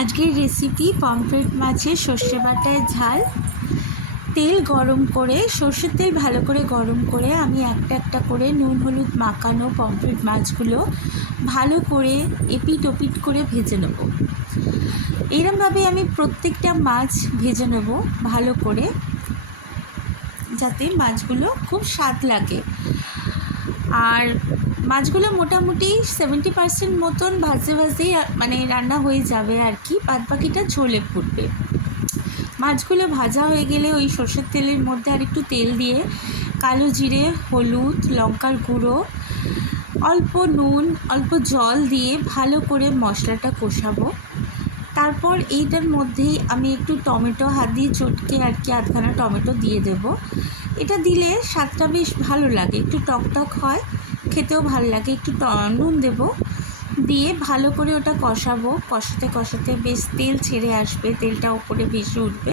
আজকের recipe pomfret মাছের সর্ষে বাটায় ঝাল। তেল গরম করে, সর্ষের তেল ভালো করে গরম করে আমি একটা একটা করে নুন হলুদ মাখানো পমফ্রেট মাছগুলো ভালো করে এপিট ওপিট করে ভেজে নেব। এরমভাবে আমি প্রত্যেকটা মাছ ভেজে নেব ভালো করে, যাতে মাছগুলো খুব স্বাদ লাগে। আর মাছগুলো মোটামুটি 70% মতন ভাজেই মানে রান্না হয়ে যাবে আর কি, বাদ বাকিটা ঝোলে ফুটবে। মাছগুলো ভাজা হয়ে গেলে ওই সর্ষের তেলের মধ্যে আর একটু তেল দিয়ে কালো জিরে, হলুদ, লঙ্কার গুঁড়ো, অল্প নুন, অল্প জল দিয়ে ভালো করে মশলাটা কষাবো। তারপর এইটার মধ্যেই আমি একটু টমেটো হাত দিয়ে চটকে আর কি আধখানা টমেটো দিয়ে দেব। এটা দিলে স্বাদটা বেশ ভালো লাগে, একটু টকটক হয়, খেতেও ভালো লাগে। একটু নুন দেব, দিয়ে ভালো করে ওটা কষাবো। কষাতে কষাতে বেশ তেল ছেড়ে আসবে, তেলটা ওপরে ভেসে উঠবে।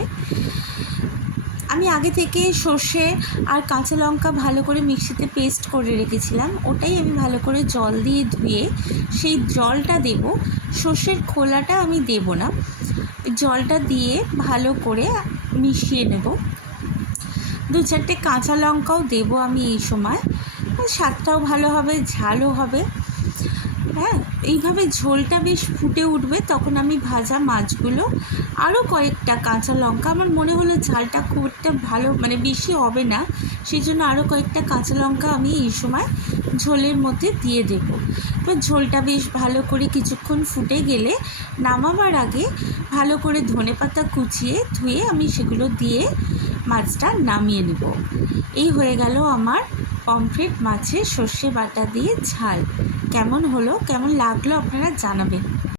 আমি আগে থেকে সর্ষে আর কাঁচা লঙ্কা ভালো করে মিক্সিতে পেস্ট করে রেখেছিলাম, ওটাই আমি ভালো করে জল দিয়ে ধুয়ে সেই জলটা দেব। সর্ষের খোলাটা আমি দেব না, জলটা দিয়ে ভালো করে মিশিয়ে নেব। 2-4টে কাঁচা লঙ্কাও দেব আমি এই সময়, স্বাদটাও ভালো হবে, ঝালও হবে। হ্যাঁ, এইভাবে ঝোলটা বেশ ফুটে উঠবে, তখন আমি ভাজা মাছগুলো আরও কয়েকটা কাঁচা লঙ্কা, আমার মনে হলো ঝালটা খুব একটা ভালো মানে বেশি হবে না, সেই জন্য আরও কয়েকটা কাঁচা লঙ্কা আমি এই সময় ঝোলের মধ্যে দিয়ে দেব। এবার ঝোলটা বেশ ভালো করে কিছুক্ষণ ফুটে গেলে নামাবার আগে ভালো করে ধনেপাতা কুচিয়ে ধুয়ে আমি সেগুলো দিয়ে মাছটা নামিয়ে নেব। এই হয়ে গেল আমার পমফ্রেট মাছের সর্ষে বাটা দিয়ে ঝাল। কেমন হলো, কেমন লাগলো আপনারা জানাবেন।